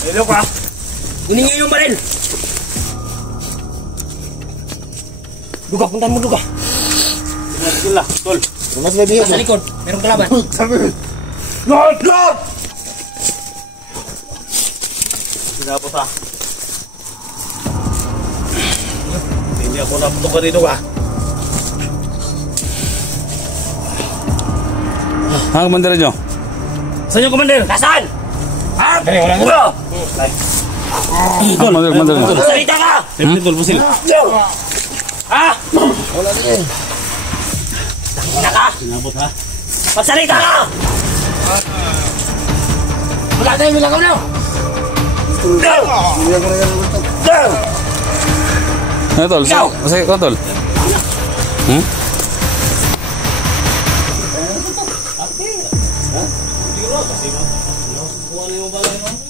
Hello ka. Kunin niyo yung baril. Duga, puntahan mo duga. Sige lang, tol. Mas may biyo. Sa likod, merong kalaban. Sabi. Lord! Lord! Sinabot ha. Hindi ako naputok ka dito ka. Ha, komander nyo? Saan yung komander? Nasaan? Ha? Dali, wala nga. Ulo! Komander nyo. Magsalita ka! Tol, pusil. Ha? Wala na eh. Tangina ka! Sinabot ha? Magsalita ka! Wala tayong milakaw na! Go! Hindi ako na yan. Go! Ano tol? Sige, ko tol.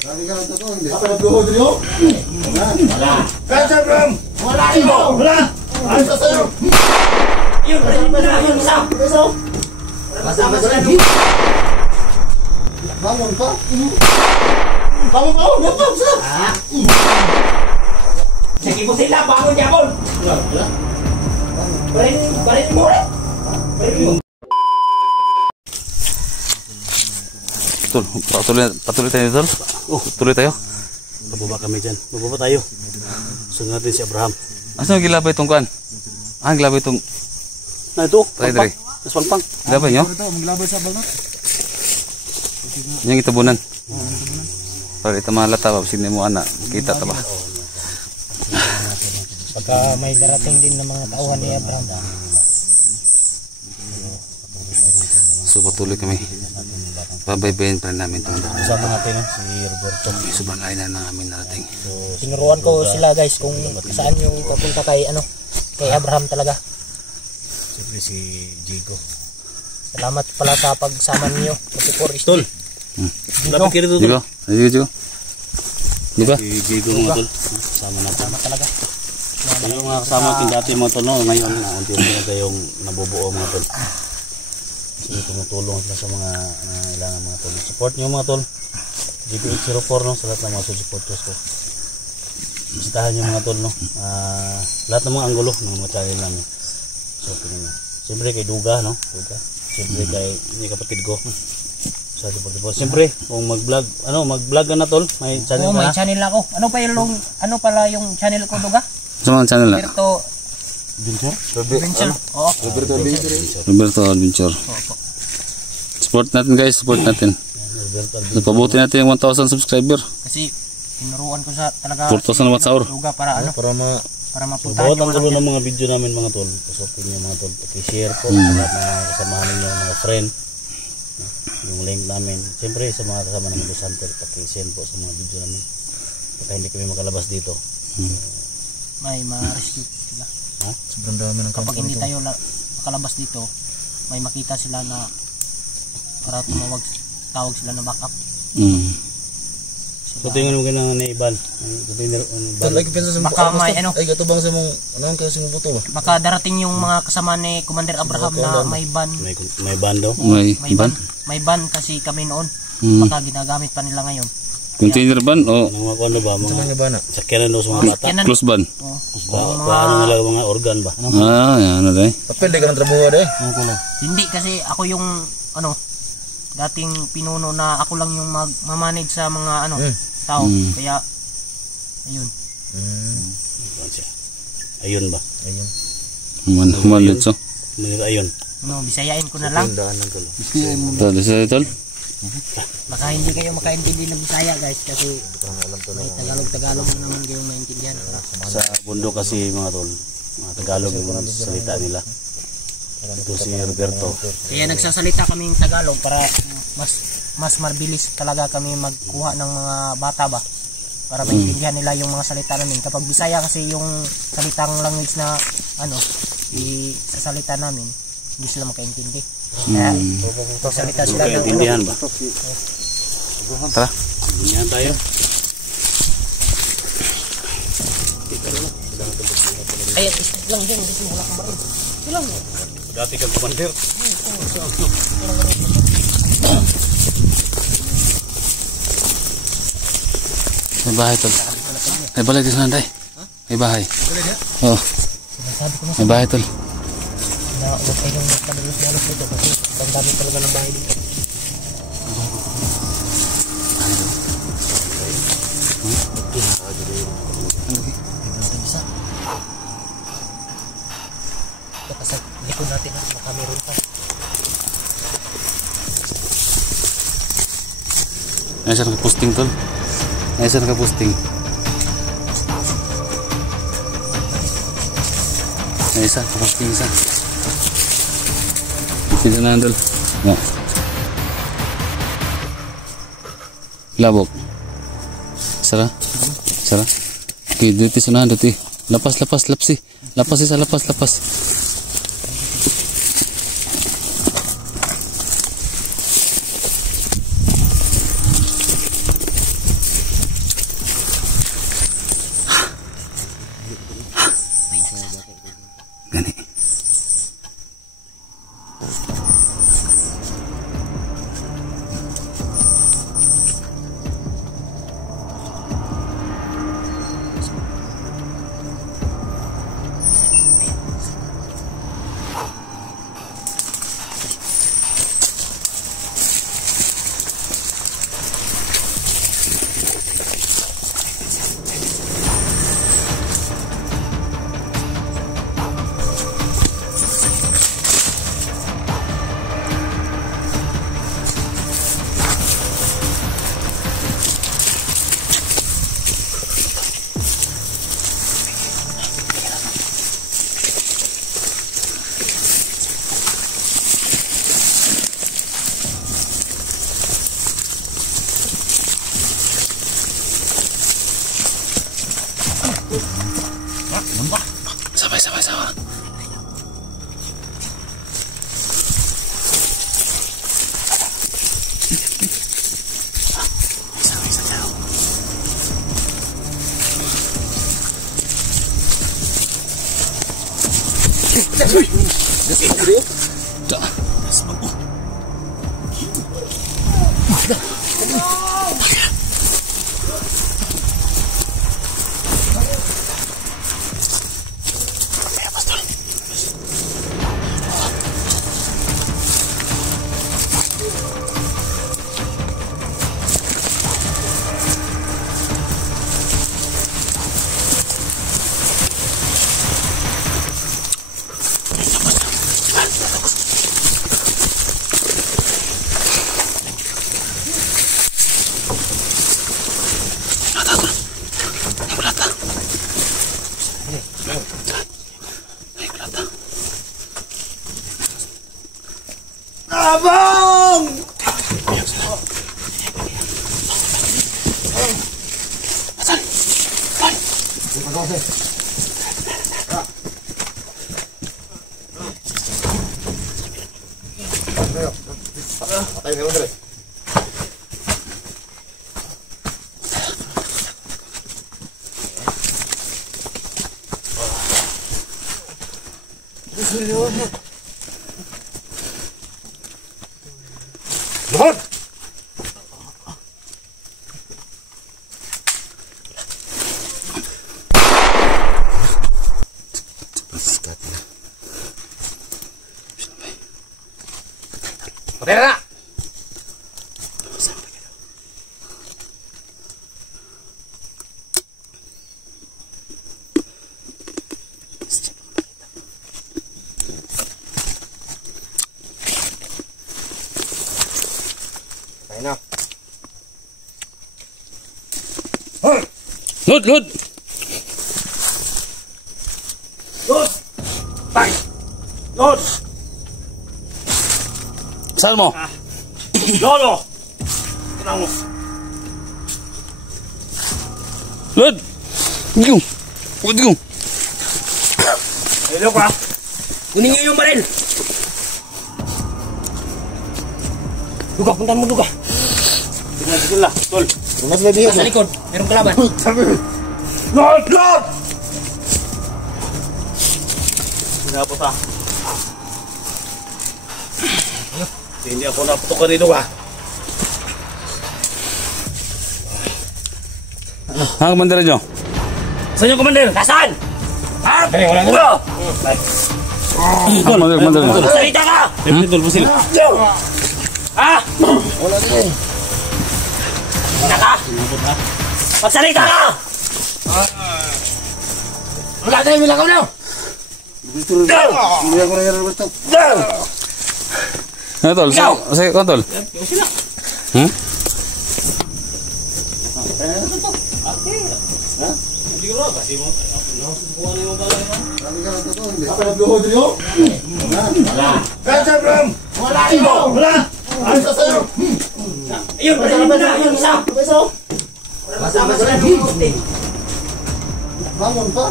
Sabi ka lang ito. Hindi. Apa nagluhod rin yun? Wala. Kaya siya, Bram! Wala ito! Wala! Ano sa sa'yo? Yun! Yun! Isa! Isa? Kasama sila nung... Bangon pa? Bangon pa? Bangon sila! Sige mo sila! Bangon yapon! Wala. Barin mo rin! Barin mo! Tol, patuloy tayo tol. Tuloy tayo. Bababa kami dyan. Bababa tayo. Sunod natin si Abraham. Asa gilabay itong kuan? Gilabay itong... Na ito. Try. Mas pangpang. Gilabay nyo? Maglabay sa balot. Yung itabunan. Para ito malata ba? Sino mo anak? Kita ta ba? Pagka may darating din ng mga tauhan ni Abraham. So patuloy kami. Babaybayin pa rin namin itong daan. Kasama natin si Roberto. Sobrang layo na namin narating. Tinuruan ko sila guys kung saan yung papunta kay Abraham talaga. Siyempre si Jigo. Salamat pala sa pagsama niyo. Kasi for Tol. Lapit kayo dito. Jigo. Diba? Si Jigo mga tol. Kasama natin. Salamat talaga. Yung mga kasama natin dati mga tol. Ngayon na unti-unti na kayong nabubuo mga tol. Kasi tumutulong sila sa mga ilangan mga tol. Support nyo mga tol. GPH04 no, sa lahat ng mga supporters ko. Bisitahan nyo mga tol no. Lahat ng mga anggulo ng mga channel namin. So tingnan nyo. Siyempre kay Duga no. Duga. Siyempre kay kapatid ko. Sa support. Siyempre kung mag-vlog, mag-vlog ka na tol. May channel ka. may channel ako. Ano pala yung channel ko Duga? Sa mga channel na? Adventure. Oo. Roberto Adventure. Support natin guys, support natin. Pabuti natin yung 1,000 subscriber. Kasi tinuruan ko sa talaga 4,000 watts hour. Duga para para mapunta bawat ang tulo ng mga video namin mga tol. Pasokin niyo mga tol. Paki-share po sa lahat ng mga kasamahan ninyo, mga friend. Yung link namin. Siyempre sa mga kasama namin sa Hunter, paki-send po sa mga video namin. Kaya hindi kami makalabas dito. may ma-rescue sila. Sobrang dami ng Kapag hindi tayo makalabas dito, may makita sila na para tawag sila na backup. So tingnan mo ganang na Iban. Baka may Ay gato bang sa mong ang kasi mong buto ba? baka darating yung mga kasama ni Commander Abraham na may ban. May ban daw. May ban kasi kami noon. Baka ginagamit pa nila ngayon. Container ban o Mga ano ba? Mga bana. Sakyanan daw sa mga bata. close ban? Paano nila mga organ ba? Yan na dahil. Papel ka ng trabaho deh. Hindi kasi ako yung dating pinuno na ako lang yung magmamanage sa mga tao. Kaya ayun. Ayun ba? Ayun. Human dito. Ayun. Bisayain ko na lang. Tol, sa tol. Baka hindi kayo makaintindi ng Bisaya guys kasi Tagalog naman kayong maintindihan. Sa bundok kasi mga tol, mga Tagalog yung salita nila. Ito si Roberto. Kaya nagsasalita kaming Tagalog para mas mabilis talaga kami magkuha ng mga bata ba. Para maintindihan nila yung mga salita namin. Kapag Bisaya kasi yung salitang language na sa salita namin, hindi sila makaintindi. Kaya salita sila ng Intindihan ba? Tara. Intindihan tayo. Ay, isip lang dyan. Kasi wala kang marin. Ilang mo? Dati kang commander. May bahay tol. May balay dito nanday. May bahay. Oo. Sinasabi ko na May bahay tol. na huwag kayong magkadalos-dalos dito kasi ang dami talaga ng bahay dito. Isa. Baka sa likod natin ha, baka meron pa. Ay siya nakaposting tol. Ay siya nakaposting. Ay isa, nakaposting isa. Dito na tol. No. Labok. Sara? Sara? Okay, dito sana dito. Lapas, lapsi. Lapas isa, lapas. Gani. Sabay. Abang! Patay na rin. Lord! Patera! Patay na. Lod! Lord! Patay! Lord! Saan mo? Lolo! Tinang mo. Lod! Digong! Digong! Hello ka? Kunin niyo yung baril! Luka, puntahan mo luka. Tignan lang, tol. Mas may bihos. Sa likod, merong kalaban. Lord! Lord! Sinapot ah. Hindi ako naputok ka rin, ha? Ha, Commander nyo? Saan yung commander? Nasaan? Ha? Wala ko. Commander nyo. Salita ka! Tol po sila. Ha? Wala din eh. Wala ka? Magsalita ka! Wala tayo, milakaw na! Hindi ako na yan, Roberto. Ano, Tol? Sige, Tol. Hmm? Sabi ka lang totoo, hindi. Apa nagluhod rin yun? Wala. Kaya Bram! Wala rin mo! Wala! Ano sa sayo? Ayun, pwede mo na! Ayun, isa! Masama sa rin. Bangon pa?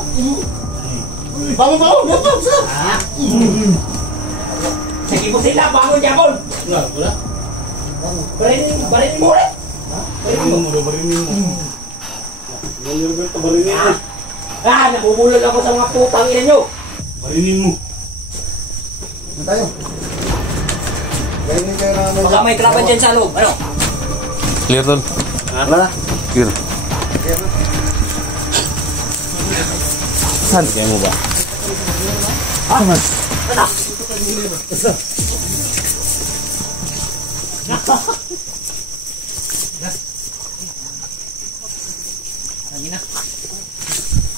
Bangon pa! Bangon pa! Sige mo sila, bangon Japon! Wala. Barinin mo ulit! Barinin mo. Nabubulol ako sa mga putang ina nyo! Marinin mo. Ano tayo? Ganyan kayo na Baka may trapan dyan sa loob, ano? Clear, Tol. Wala. Clear. Saan? Kaya mo ba?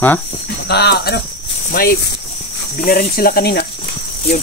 Ha? Baka, ano, may binaril sila kanina. Yun.